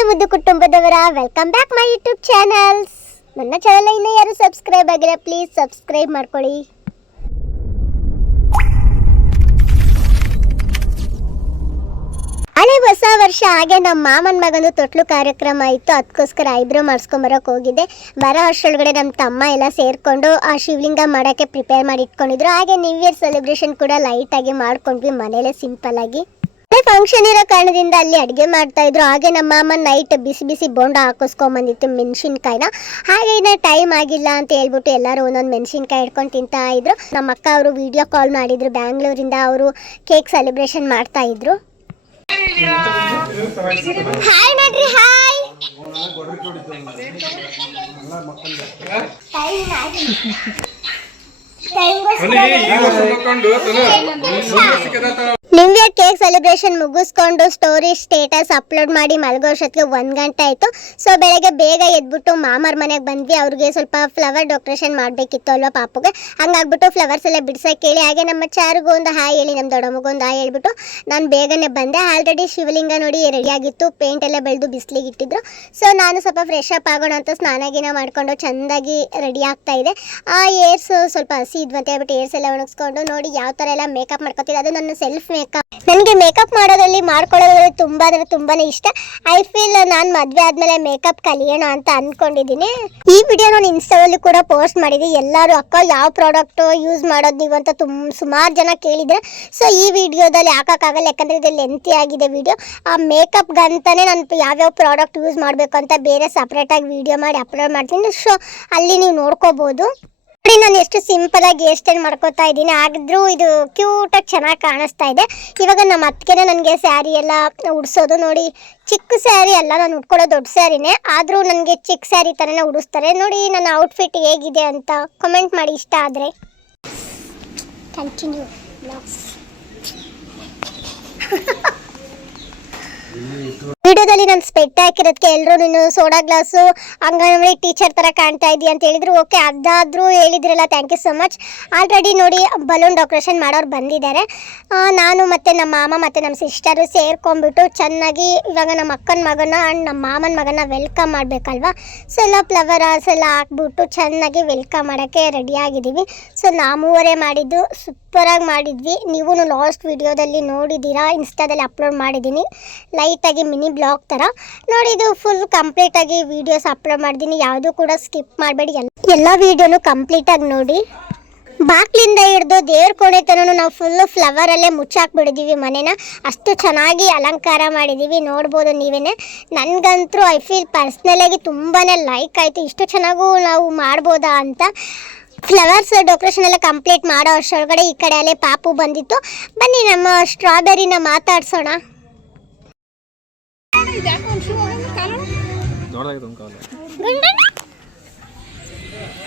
ನನ್ನ ಮುದ್ದು ಕುಟುಂಬದವರ welcome back my YouTube channels. ನನ್ನ ಚಾನಲ್ ಇನ್ನೂ ಯಾರು ಸಬ್ಸ್ಕ್ರೈಬ್ ಆಗಿಲ್ಲ, ಪ್ಲೀಸ್ ಸಬ್ಸ್ಕ್ರೈಬ್ ಮಾಡ್ಕೊಳ್ಳಿ. ಹಳೆ ಹೊಸ ವರ್ಷ ಹಾಗೆ ನಮ್ಮ ಮಾಮನ ಮಗಂದು ತೊಟ್ಲು ಕಾರ್ಯಕ್ರಮ ಇತ್ತು. ಅದಕ್ಕೋಸ್ಕರ ಐಬ್ರೋ ಮಾಡಿಸ್ಕೊಂಬರೋಕೆ ಹೋಗಿದ್ದೆ. ಬರೋ ವರ್ಷದೊಳಗಡೆ ನಮ್ಮ ತಮ್ಮ ಎಲ್ಲ ಸೇರಿಕೊಂಡು ಆ ಶಿವಲಿಂಗ ಮಾಡೋಕ್ಕೆ ಪ್ರಿಪೇರ್ ಮಾಡಿ ಇಟ್ಕೊಂಡಿದ್ರು. ಹಾಗೆ ನ್ಯೂ ಇಯರ್ ಸೆಲೆಬ್ರೇಷನ್ ಕೂಡ ಲೈಟಾಗಿ ಮಾಡ್ಕೊಂಡ್ವಿ ಮನೇಲೆ ಸಿಂಪಲ್ಲಾಗಿ. ಫಂಕ್ಷನ್ ಇರೋ ಕಾರಣದಿಂದ ಅಲ್ಲಿ ಅಡುಗೆ ಮಾಡ್ತಾ ಇದ್ರು. ಹಾಗೆ ನಮ್ಮ ಮಾಮ ನೈಟ್ ಬಿಸಿ ಬಿಸಿ ಬೋಂಡ ಹಾಕಿಸ್ಕೊಂಬಂದಿತ್ತು ಮೆಣಸಿನ್ಕಾಯಿನ. ಹಾಗೆ ಇನ್ನು ಟೈಮ್ ಆಗಿಲ್ಲ ಅಂತ ಹೇಳ್ಬಿಟ್ಟು ಎಲ್ಲರೂ ಒಂದೊಂದು ಮೆಣಸಿನ್ಕಾಯಿ ಹಿಡ್ಕೊಂಡು ತಿಂತಾ ಇದ್ರು. ನಮ್ಮ ಅಕ್ಕ ಅವರು ವಿಡಿಯೋ ಕಾಲ್ ಮಾಡಿದ್ರು ಬ್ಯಾಂಗ್ಳೂರಿಂದ. ಅವರು ಕೇಕ್ ಸೆಲೆಬ್ರೇಷನ್ ಮಾಡ್ತಾ ಇದ್ರು. ಹಾಯ್ ನೋಡ್ರಿ, hi. New year cake celebration ಮುಗಿಸ್ಕೊಂಡು ಸ್ಟೋರಿ ಸ್ಟೇಟಸ್ ಅಪ್ಲೋಡ್ ಮಾಡಿ ಮಲಗೋಷ್ಟೊತ್ತಿಗೆ 1 ಗಂಟೆ ಆಯಿತು. ಸೊ ಬೆಳಗ್ಗೆ ಬೇಗ ಎದ್ಬಿಟ್ಟು ಮಾಮರ ಮನೆಗೆ ಬಂದ್ವಿ. ಅವ್ರಿಗೆ ಸ್ವಲ್ಪ ಫ್ಲವರ್ ಡೆಕೋರೇಷನ್ ಮಾಡಬೇಕಿತ್ತು ಅಲ್ವಾ ಪಾಪುಗೆ. ಹಂಗಾಗ್ಬಿಟ್ಟು ಫ್ಲವರ್ಸ್ ಎಲ್ಲ ಬಿಡ್ಸಕ್ಕೆ ಹೇಳಿ, ಹಾಗೆ ನಮ್ಮ ಚಾರಿಗೂ ಒಂದು ಹಾಯ್ ಹೇಳಿ, ನಮ್ಮ ದೊಡ್ಡಮ್ಮಗೂ ಒಂದು ಹಾಯ್ ಹೇಳ್ಬಿಟ್ಟು ನಾನು ಬೇಗನೆ ಬಂದೆ. ಆಲ್ರೆಡಿ ಶಿವಲಿಂಗ ನೋಡಿ ರೆಡಿಯಾಗಿತ್ತು, ಪೇಂಟ್ ಎಲ್ಲ ಬೆಳೆದು ಬಿಸಿಲಿಗೆ ಇಟ್ಟಿದ್ರು. ಸೊ ನಾನು ಸ್ವಲ್ಪ ಫ್ರೆಶ್ ಅಪ್ ಆಗೋಣ ಅಂತ ಸ್ನಾನಗಿನ ಮಾಡ್ಕೊಂಡು ಚೆಂದಾಗಿ ರೆಡಿ ಆಗ್ತಾ ಇದೆ. ಆ ಏರ್ಸ್ ಸ್ವಲ್ಪ ಹಸಿ ಇದ್ವು ಅಂತ ಹೇಳ್ಬಿಟ್ಟು ಏರ್ಸ್ ಎಲ್ಲ ಒಣಗಿಸ್ಕೊಂಡು ನೋಡಿ ಯಾವ ಥರ ಎಲ್ಲ ಮೇಕಪ್ ಮಾಡ್ಕೊತಿದ್ದೆ. ಅದು ನನ್ನ ಸೆಲ್ಫ್ ಮೇಕಪ್. ನನಗೆ ಮೇಕಪ್ ಮಾಡೋದ್ರಲ್ಲಿ ಮಾಡ್ಕೊಳ್ಳೋದ್ರಲ್ಲಿ ತುಂಬ ಅಂದರೆ ತುಂಬಾ ಇಷ್ಟ. ಐ ಫೀಲ್ ನಾನು ಮದುವೆ ಆದಮೇಲೆ ಮೇಕಪ್ ಕಲಿಯೋಣ ಅಂತ ಅಂದ್ಕೊಂಡಿದ್ದೀನಿ. ಈ ವಿಡಿಯೋ ನಾನು ಇನ್ಸ್ಟಾದಲ್ಲಿ ಕೂಡ ಪೋಸ್ಟ್ ಮಾಡಿದ್ದೀನಿ. ಎಲ್ಲರೂ ಅಕ್ಕ ಯಾವ ಪ್ರಾಡಕ್ಟು ಯೂಸ್ ಮಾಡೋದು ನೀವು ಅಂತ ಸುಮಾರು ಜನ ಕೇಳಿದರೆ. ಸೊ ಈ ವಿಡಿಯೋದಲ್ಲಿ ಹಾಕೋಕ್ಕಾಗಲ್ಲ, ಯಾಕಂದರೆ ಇದು ಲೆಂತಿ ಆಗಿದೆ ವಿಡಿಯೋ. ಆ ಮೇಕಪ್ಗಂತಲೇ ನಾನು ಯಾವ್ಯಾವ ಪ್ರಾಡಕ್ಟ್ ಯೂಸ್ ಮಾಡಬೇಕು ಅಂತ ಬೇರೆ ಸಪ್ರೇಟಾಗಿ ವಿಡಿಯೋ ಮಾಡಿ ಅಪ್ಲೋಡ್ ಮಾಡ್ತೀನಿ. ಸೊ ಅಲ್ಲಿ ನೀವು ನೋಡ್ಕೋಬೋದು. ನೋಡಿ ನಾನು ಎಷ್ಟು ಸಿಂಪಲ್ ಆಗಿ ಹೇರ್ ಸ್ಟೈಲ್ ಮಾಡ್ಕೋತಾ ಇದ್ದೀನಿ. ಆದ್ರೂ ಇದು ಕ್ಯೂಟಾಗಿ ಚೆನ್ನಾಗಿ ಕಾಣಿಸ್ತಾ ಇದೆ. ಇವಾಗ ನಮ್ಮ ಅತ್ತಿಗೆನೇ ನನಗೆ ಸ್ಯಾರಿ ಎಲ್ಲ ಉಡಿಸೋದು. ನೋಡಿ ಚಿಕ್ಕ ಸ್ಯಾರಿ ಅಲ್ಲ, ನಾನು ಉಟ್ಕೊಳ್ಳೋ ದೊಡ್ಡ ಸ್ಯಾರಿನೇ, ಆದರೂ ನನಗೆ ಚಿಕ್ಕ ಸ್ಯಾರಿ ಥರನೇ ಉಡಿಸ್ತಾರೆ. ನೋಡಿ ನನ್ನ ಔಟ್ಫಿಟ್ ಹೇಗಿದೆ ಅಂತ ಕಮೆಂಟ್ ಮಾಡಿ ಇಷ್ಟ ಆದರೆ. ಕಂಟಿನ್ಯೂ ವಿಡಿಯೋದಲ್ಲಿ ನಾನು ಸ್ಪೆಟ್ ಹಾಕಿರೋದಕ್ಕೆ ಎಲ್ಲರೂ ನೀನು ಸೋಡಾ ಗ್ಲಾಸು ಅಂಗನವಾಡಿ ಟೀಚರ್ ಥರ ಕಾಣ್ತಾ ಇದೆಯಾ ಅಂತ ಹೇಳಿದ್ರು. ಓಕೆ, ಅದಾದರೂ ಹೇಳಿದ್ರಲ್ಲ, thank you so much. Already ನೋಡಿ ಬಲೂನ್ ಡೆಕೋರೇಷನ್ ಮಾಡೋರು ಬಂದಿದ್ದಾರೆ. ನಾನು ಮತ್ತು ನಮ್ಮ ಮಾಮ ಮತ್ತು ನಮ್ಮ ಸಿಸ್ಟರು ಸೇರ್ಕೊಂಡ್ಬಿಟ್ಟು ಚೆನ್ನಾಗಿ ಇವಾಗ ನಮ್ಮ ಅಕ್ಕನ ಮಗನ ಆ್ಯಂಡ್ ನಮ್ಮ ಮಾಮನ ಮಗನ ವೆಲ್ಕಮ್ ಮಾಡಬೇಕಲ್ವ. ಸೊ ಎಲ್ಲ ಫ್ಲವರ್ಸ್ ಎಲ್ಲ ಹಾಕ್ಬಿಟ್ಟು ಚೆನ್ನಾಗಿ ವೆಲ್ಕಮ್ ಮಾಡೋಕ್ಕೆ ರೆಡಿಯಾಗಿದ್ದೀವಿ. ಸೊ ನಾಮೂವರೇ ಮಾಡಿದ್ದು, ಸೂಪರಾಗಿ ಮಾಡಿದ್ವಿ. ನೀವು ಲಾಸ್ಟ್ ವಿಡಿಯೋದಲ್ಲಿ ನೋಡಿದ್ದೀರಾ, ಇನ್ಸ್ಟಾದಲ್ಲಿ ಅಪ್ಲೋಡ್ ಮಾಡಿದ್ದೀನಿ ಲೈಟಾಗಿ ಮಿನಿ ಬ್ಲಾಗ್ ಥರ. ನೋಡಿ ಇದು ಫುಲ್ ಕಂಪ್ಲೀಟಾಗಿ ವೀಡಿಯೋಸ್ ಅಪ್ಲೋಡ್ ಮಾಡಿದ್ದೀನಿ, ಯಾವುದೂ ಕೂಡ ಸ್ಕಿಪ್ ಮಾಡಬೇಡಿ. ಎಲ್ಲ ವೀಡಿಯೋನು ಕಂಪ್ಲೀಟಾಗಿ ನೋಡಿ. ಬಾಕ್ಲಿಂದ ಹಿಡಿದು ದೇವ್ರ ಕೋಣೆ ತನೂ ನಾವು ಫುಲ್ಲು ಫ್ಲವರಲ್ಲೇ ಮುಚ್ಚಾಕ್ಬಿಡಿದ್ದೀವಿ ಮನೇನ. ಅಷ್ಟು ಚೆನ್ನಾಗಿ ಅಲಂಕಾರ ಮಾಡಿದ್ದೀವಿ, ನೋಡ್ಬೋದು ನೀವೇ. ನನಗಂತೂ ಐ ಫೀಲ್ ಪರ್ಸ್ನಲಾಗಿ ತುಂಬಾ ಲೈಕ್ ಆಯಿತು. ಇಷ್ಟು ಚೆನ್ನಾಗೂ ನಾವು ಮಾಡ್ಬೋದಾ ಅಂತ. ಫ್ಲವರ್ಸ್ ಡೆಕೋರೇಷನ್ ಎಲ್ಲ ಕಂಪ್ಲೀಟ್ ಮಾಡೋ ಅಷ್ಟೊಳಗಡೆ ಈ ಕಡೆ ಅಲ್ಲೇ ಪಾಪು ಬಂದಿತ್ತು. ಬನ್ನಿ ನಮ್ಮ ಸ್ಟ್ರಾಬೆರಿನ ಮಾತಾಡ್ಸೋಣ.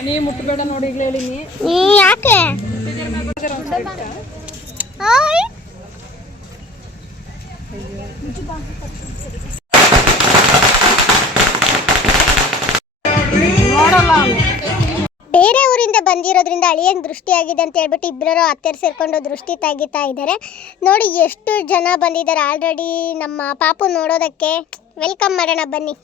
ನೀ ಮುಟ್ಟಬೇಡ ನೋಡಿ, ಈಗಲೇ ಹೇಳಿನಿ. ಯಾಕೆ ಬೇರೆ ಊರಿಂದ ಬಂದಿರೋದ್ರಿಂದ ಅಳಿಯನ್ ದೃಷ್ಟಿ ಆಗಿದೆ ಅಂತ ಹೇಳ್ಬಿಟ್ಟು ಇಬ್ಬರು ಅತ್ತೆರು ಸೇರ್ಕೊಂಡು ದೃಷ್ಟಿ ತೆಗಿತಾ ಇದ್ದಾರೆ. ನೋಡಿ ಎಷ್ಟು ಜನ ಬಂದಿದ್ದಾರೆ ಆಲ್ರೆಡಿ ನಮ್ಮ ಪಾಪು ನೋಡೋದಕ್ಕೆ. ವೆಲ್ಕಮ್ ಮಾಡೋಣ ಬನ್ನಿ.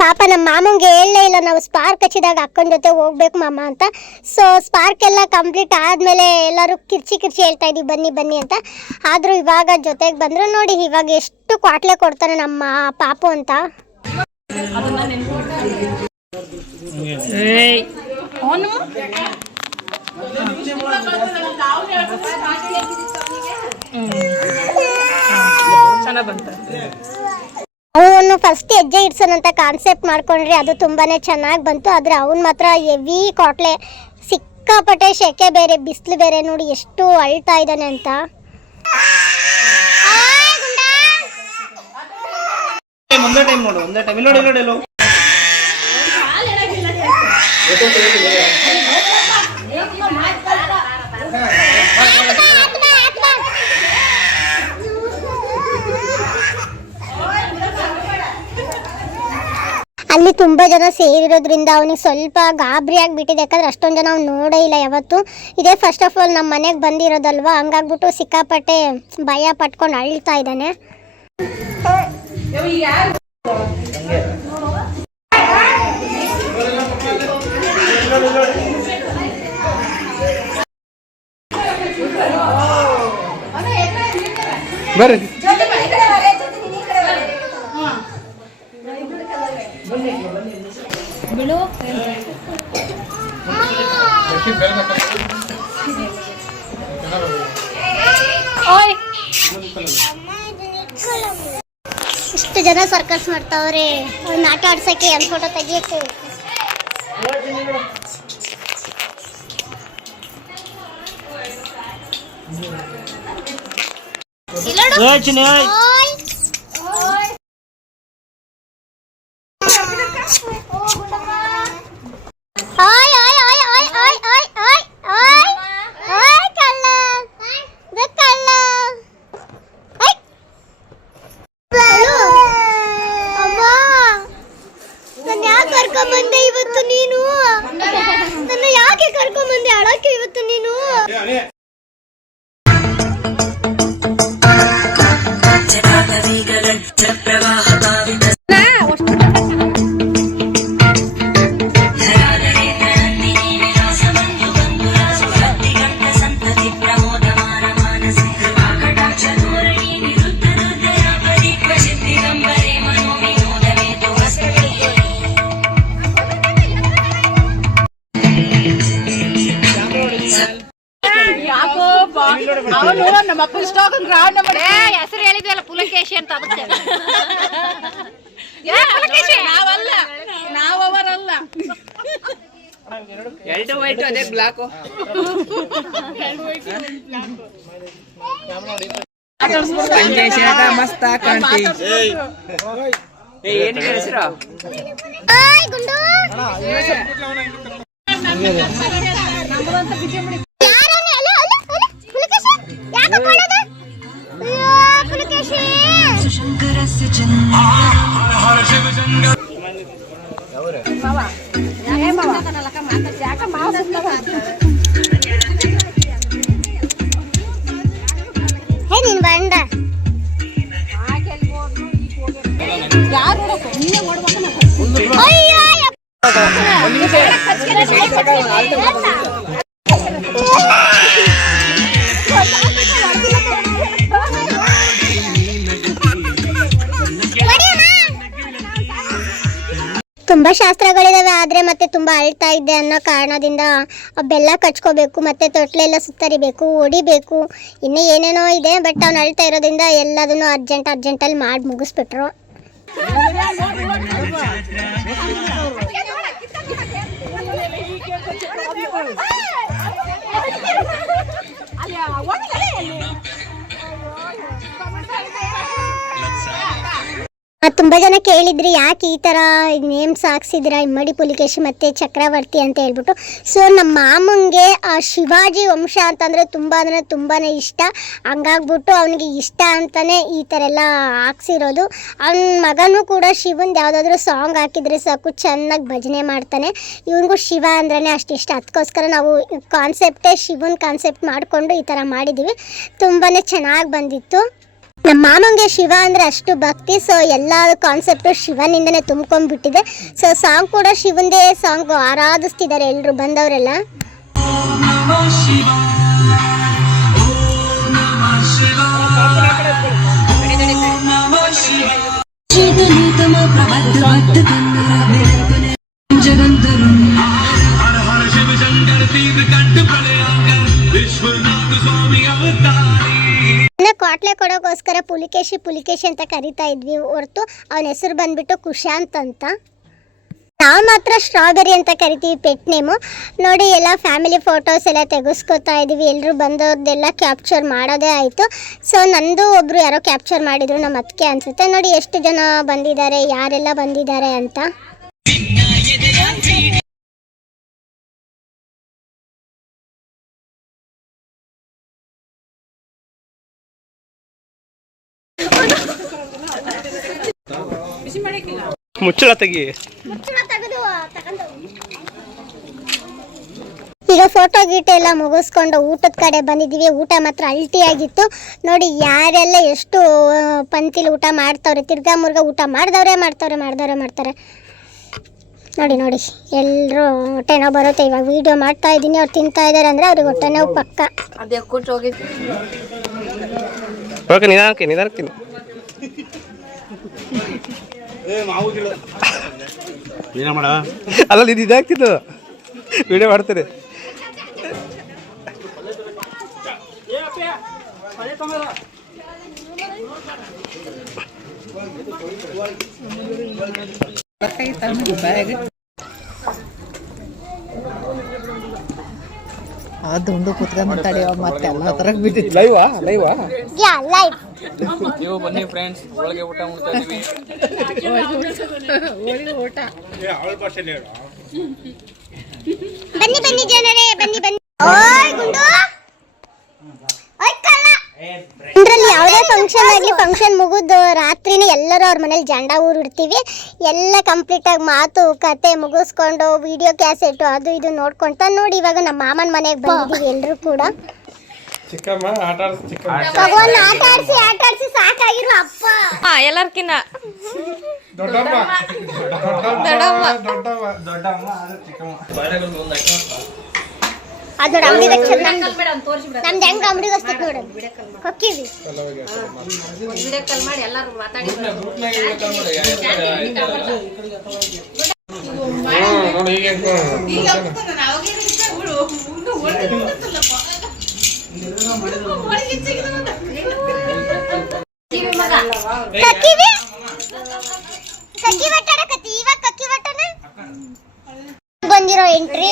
ಪಾಪ ನಮ್ಮ ಮಾಮಂಗೆ ಹೇಳಲೇ ಇಲ್ಲ, ನಾವು ಸ್ಪಾರ್ಕ್ ಹಚ್ಚಿದಾಗ ಅಕ್ಕನ ಜೊತೆ ಹೋಗ್ಬೇಕು ಮಾಮ ಅಂತ. ಸೊ ಸ್ಪಾರ್ಕ್ ಎಲ್ಲ ಕಂಪ್ಲೀಟ್ ಆದಮೇಲೆ ಎಲ್ಲರೂ ಕಿರ್ಚಿ ಹೇಳ್ತಾ ಇದ್ದೀವಿ ಬನ್ನಿ ಬನ್ನಿ ಅಂತ. ಆದರೂ ಇವಾಗ ಜೊತೆಗೆ ಬಂದರು. ನೋಡಿ ಇವಾಗ ಎಷ್ಟು ಕ್ವಾಟ್ಲೆ ಕೊಡ್ತಾನೆ ನಮ್ಮ ಪಾಪು ಅಂತ. ಅವನು ಫಸ್ಟ್ ಹೆಜ್ಜೆ ಇಡ್ಸೋಣಂತ ಕಾನ್ಸೆಪ್ಟ್ ಮಾಡ್ಕೊಂಡ್ರಿ, ಅದು ತುಂಬಾ ಚೆನ್ನಾಗಿ ಬಂತು. ಆದರೆ ಅವನು ಮಾತ್ರ ಹೆವಿ ಕಾಟ್ಲೆ, ಸಿಕ್ಕಾಪಟ್ಟೆ ಶೆಕೆ ಬೇರೆ ಬಿಸಿಲು ಬೇರೆ. ನೋಡಿ ಎಷ್ಟು ಅಳ್ತಾ ಇದ್ದಾನೆ ಅಂತ. ಅಲ್ಲಿ ತುಂಬ ಜನ ಸೇರಿರೋದ್ರಿಂದ ಅವನಿಗೆ ಸ್ವಲ್ಪ ಗಾಬರಿ ಆಗಿಬಿಟ್ಟಿದೆ. ಯಾಕಂದ್ರೆ ಅಷ್ಟೊಂದು ಜನ ಅವ್ನು ನೋಡೇ ಇಲ್ಲ ಯಾವತ್ತು. ಇದೇ ಫಸ್ಟ್ ಆಫ್ ಆಲ್ ನಮ್ಮ ಮನೆಗೆ ಬಂದಿರೋದಲ್ವ, ಹಂಗಾಗ್ಬಿಟ್ಟು ಸಿಕ್ಕಾಪಟ್ಟೆ ಭಯ ಪಟ್ಕೊಂಡು ಅಳ್ತಾ ಇದ್ದಾನೆ. ಬರ್ರಿ ಬಿಳು ಇಷ್ಟು ಜನ ಸರ್ಕಸ್ ಮಾಡ್ತಾವ್ರೆ ಅವ್ನ ಆಟ ಆಡ್ಸಕ್ಕೆ ಒಂದು ಫೋಟೋ ತೆಗಿಯಕ್ಕೆ. ಕರ್ಕೊಂಬಂದೆ ಇವತ್ತು ನೀನು, ನನ್ನ ಯಾಕೆ ಕರ್ಕೊಂಬಂದೆ ಅಳಕ್ಕೆ ಇವತ್ತು ನೀನು? ಅವನು ನಮ್ಮ ಅಪ್ಪ ಇಷ್ಟ ಹೆಸರು ಹೇಳಿದ್ವಲ್ಲ ಪುಲಕೇಶಿ ಅಂತ. ಅದಕ್ಕೆ ನಾವಲ್ಲ, ನಾವವರಲ್ಲ. ಎರಡು ವೈಟ್ ಅದೇ ಬ್ಲಾಕ್. ಮಸ್ತ್ ಕಾಣ್ತಿ. ಏನು ಹೆಸರು? ನೀನ್ ಬಂದ ತುಂಬ ಶಾಸ್ತ್ರಗಳಿದಾವೆ, ಆದರೆ ಮತ್ತೆ ತುಂಬ ಅಳ್ತಾ ಇದ್ದೆ ಅನ್ನೋ ಕಾರಣದಿಂದ ಬೆಲ್ಲ ಕಚ್ಕೋಬೇಕು, ಮತ್ತೆ ತೊಟ್ಲೆಲ್ಲ ಸುತ್ತರಿಬೇಕು, ಹೊಡಿಬೇಕು, ಇನ್ನೂ ಏನೇನೋ ಇದೆ. ಬಟ್ ಅವ್ನು ಅಳ್ತಾ ಇರೋದ್ರಿಂದ ಎಲ್ಲದನ್ನು ಅರ್ಜೆಂಟಲ್ಲಿ ಮಾಡಿ ಮುಗಿಸ್ಬಿಟ್ರು. ತುಂಬ ಜನ ಕೇಳಿದ್ರಿ ಯಾಕೆ ಈ ಥರ ನೇಮ್ಸ್ ಹಾಕ್ಸಿದ್ದೀರಾ ಇಮ್ಮಡಿ ಪುಲಿಕೇಶಿ ಮತ್ತು ಚಕ್ರವರ್ತಿ ಅಂತ ಹೇಳ್ಬಿಟ್ಟು. ಸೊ ನಮ್ಮ ಮಾಮಂಗೆ ಶಿವಾಜಿ ವಂಶ ಅಂತಂದರೆ ತುಂಬಾ ಇಷ್ಟ. ಹಂಗಾಗ್ಬಿಟ್ಟು ಅವನಿಗೆ ಇಷ್ಟ ಅಂತಲೇ ಈ ಥರ ಎಲ್ಲ ಹಾಕ್ಸಿರೋದು. ಅವನ ಮಗನೂ ಕೂಡ ಶಿವಂದು ಯಾವುದಾದ್ರೂ ಸಾಂಗ್ ಹಾಕಿದರೆ ಸಾಕು ಚೆನ್ನಾಗಿ ಭಜನೆ ಮಾಡ್ತಾನೆ. ಇವನಿಗೂ ಶಿವ ಅಂದ್ರೇ ಅಷ್ಟು ಇಷ್ಟ. ಅದಕ್ಕೋಸ್ಕರ ನಾವು ಕಾನ್ಸೆಪ್ಟೇ ಶಿವನ ಕಾನ್ಸೆಪ್ಟ್ ಮಾಡಿಕೊಂಡು ಈ ಥರ ಮಾಡಿದ್ದೀವಿ. ತುಂಬಾ ಚೆನ್ನಾಗಿ ಬಂದಿತ್ತು. ನಮ್ಮ ಮಾಮಂಗೆ ಶಿವ ಅಂದರೆ ಅಷ್ಟು ಭಕ್ತಿ. ಸೊ ಎಲ್ಲ ಕಾನ್ಸೆಪ್ಟು ಶಿವನಿಂದನೇ ತುಂಬ್ಕೊಂಡ್ಬಿಟ್ಟಿದೆ. ಸೊ ಸಾಂಗ್ ಕೂಡ ಶಿವಂದೇ ಸಾಂಗ್ ಆರಾಧಿಸ್ತಿದ್ದಾರೆ ಎಲ್ಲರೂ ಬಂದವರೆಲ್ಲ. ಕ್ವಾಟ್ಲೆ ಕೊಡೋಕ್ಕೋಸ್ಕರ ಪುಲಿಕೇಶಿ ಅಂತ ಕರಿತಾ ಇದ್ವಿ ಹೊರತು ಅವನ ಹೆಸರು ಬಂದ್ಬಿಟ್ಟು ಕುಶಾಂತ್ ಅಂತ. ನಾವು ಮಾತ್ರ ಸ್ಟ್ರಾಬೆರಿ ಅಂತ ಕರಿತೀವಿ ಪೆಟ್ ನೇಮು. ನೋಡಿ ಎಲ್ಲ ಫ್ಯಾಮಿಲಿ ಫೋಟೋಸ್ ಎಲ್ಲ ತೆಗೆಸ್ಕೊತಾ ಇದ್ದೀವಿ. ಎಲ್ಲರೂ ಬಂದವ್ರದ್ದೆಲ್ಲ ಕ್ಯಾಪ್ಚರ್ ಮಾಡೋದೇ ಆಯಿತು. ಸೊ ನಂದು ಒಬ್ಬರು ಯಾರೋ ಕ್ಯಾಪ್ಚರ್ ಮಾಡಿದರು, ನಮ್ಮ ಅತ್ತಿಗೆ ಅನಿಸುತ್ತೆ. ನೋಡಿ ಎಷ್ಟು ಜನ ಬಂದಿದ್ದಾರೆ, ಯಾರೆಲ್ಲ ಬಂದಿದ್ದಾರೆ ಅಂತ. ಮುಚ್ಚಳ ತೆಗಿ. ಈಗ ಫೋಟೋ ಗೀಟೆ ಎಲ್ಲ ಮುಗಿಸ್ಕೊಂಡು ಊಟದ ಕಡೆ ಬಂದಿದ್ದೀವಿ. ಊಟ ಮಾತ್ರ ಅಲ್ಟಿಯಾಗಿತ್ತು ನೋಡಿ. ಯಾರೆಲ್ಲ ಎಷ್ಟು ಪಂಕ್ತಿಲಿ ಊಟ ಮಾಡ್ತಾವ್ರೆ, ತಿರ್ಗಾ ಮುರ್ಗಾ ಊಟ ಮಾಡ್ದವ್ರೆ ನೋಡಿ ನೋಡಿ. ಎಲ್ಲರೂ ಹೊಟ್ಟೆ ನೋವು ಬರುತ್ತೆ. ಇವಾಗ ವಿಡಿಯೋ ಮಾಡ್ತಾ ಇದ್ದೀನಿ, ಅವ್ರು ತಿಂತಾ ಇದ್ದಾರೆ ಅಂದರೆ ಅವ್ರಿಗೆ ಹೊಟ್ಟೆ ನೋವು ಪಕ್ಕ. ಅದೇ ಕೂಟ್ ಹೋಗಿದ್ದು ಓಕೆ, ನಿಧಾನಕ್ಕೆ ಅಲ್ಲ, ಇದು ಇದಾಗ್ತಿದ್ದು ವಿಡಿಯೋ ಮಾಡ್ತಾರೆ. ದುಂಡು ಕುತ್ಕೊಂಡ್ ತಡೆಯೋ ಮತ್ತೆ ಎಲ್ಲ ತರ ಬಿದ್ದಿತ್ತು. ಲೈವಾ ಲೈವ್ ನೀವು ಬನ್ನಿ ಫ್ರೆಂಡ್ಸ್, ಒಳಗೆ ಊಟ ಮಾಡ್ತಾ ಇದೀವಿ. ಊಟ ಬನ್ನಿ ಜನರೇ, ಬನ್ನಿ. ಓಯ್ ಗುಂಡು, ಓಯ್ ಕಳ್ಳ. ಇದರಲ್ಲಿ ಯಾವುದೇ ಫಂಕ್ಷನ್ ಆಗಲಿ, ಫಂಕ್ಷನ್ ಮುಗಿದು ರಾತ್ರಿನೇ ಎಲ್ಲರೂ ಅವ್ರ ಮನೇಲಿ ಜಂಡ ಊರಿಡ್ತೀವಿ. ಎಲ್ಲ ಕಂಪ್ಲೀಟಾಗಿ ಮಾತು ಕತೆ ಮುಗಿಸ್ಕೊಂಡು ವಿಡಿಯೋ ಕ್ಯಾಸೆಟ್ ಅದು ಇದು ನೋಡ್ಕೊಂತ ನೋಡಿ. ಇವಾಗ ನಮ್ಮ ಮಾಮನ ಮನೆಗೆ ಬಂದಿದ್ದೀವಿ ಎಲ್ಲರೂ ಕೂಡ. ಆಟ ಆಡ್ಸಿ ಸಾಕಾಗಿರು ಅಪ್ಪ. ಎಲ್ಲರ್ಕಿನ್ನ ಅದು ಅಂಗಡಿ ನಮ್ದು ಹೆಂಗ ಅಂಗಡಿ ಹಚ್ತೈತಿ ನೋಡ ಹೊಕ್ಕಿವಿ. ಬಂದಿರೋ ಎಂಟ್ರಿ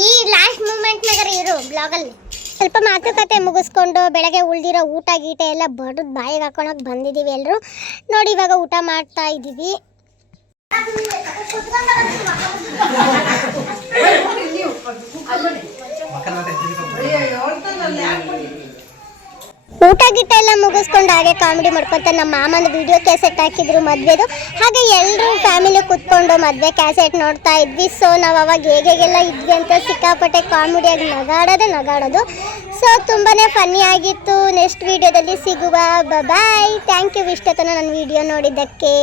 ಈ ಲಾಸ್ಟ್ ಮೂಮೆಂಟ್ ನಗರ ಇರು ಬ್ಲಾಗಲ್ಲಿ. ಸ್ವಲ್ಪ ಮಾತುಕತೆ ಮುಗಿಸ್ಕೊಂಡು ಬೆಳಗ್ಗೆ ಉಳ್ದಿರೋ ಊಟ ಗೀಟ ಎಲ್ಲ ಬಡದ್ ಬಾಯಿಗೆ ಹಾಕೊಳಕ್ ಬಂದಿದ್ದೀವಿ ಎಲ್ಲರೂ ನೋಡಿ. ಇವಾಗ ಊಟ ಮಾಡ್ತಾ ಇದ್ದೀವಿ. ಊಟ ಗಿಟ್ಟ ಎಲ್ಲ ಮುಗಿಸ್ಕೊಂಡು ಹಾಗೆ ಕಾಮಿಡಿ ಮಾಡ್ಕೊತ ನಮ್ಮ ಮಾಮನ ವಿಡಿಯೋ ಕ್ಯಾಸೆಟ್ ಹಾಕಿದ್ರು ಮದ್ವೆದು. ಹಾಗೆ ಎಲ್ಲರೂ ಫ್ಯಾಮಿಲಿ ಕೂತ್ಕೊಂಡು ಮದ್ವೆ ಕ್ಯಾಸೆಟ್ ನೋಡ್ತಾ ಇದ್ವಿ. ಸೊ ನಾವು ಅವಾಗ ಹೇಗೆಲ್ಲ ಇದ್ವಿ ಅಂತ ಸಿಕ್ಕಾಪಟ್ಟೆ ಕಾಮಿಡಿಯಾಗಿ ನಗಾಡೋದು. ಸೊ ತುಂಬಾನೇ ಫನ್ನಿ ಆಗಿತ್ತು. ನೆಕ್ಸ್ಟ್ ವಿಡಿಯೋದಲ್ಲಿ ಸಿಗುವ. ಬಾಯ್. ಥ್ಯಾಂಕ್ ಯು ಇಷ್ಟೊತ್ತನ ನನ್ನ ವಿಡಿಯೋ ನೋಡಿದ್ದಕ್ಕೆ.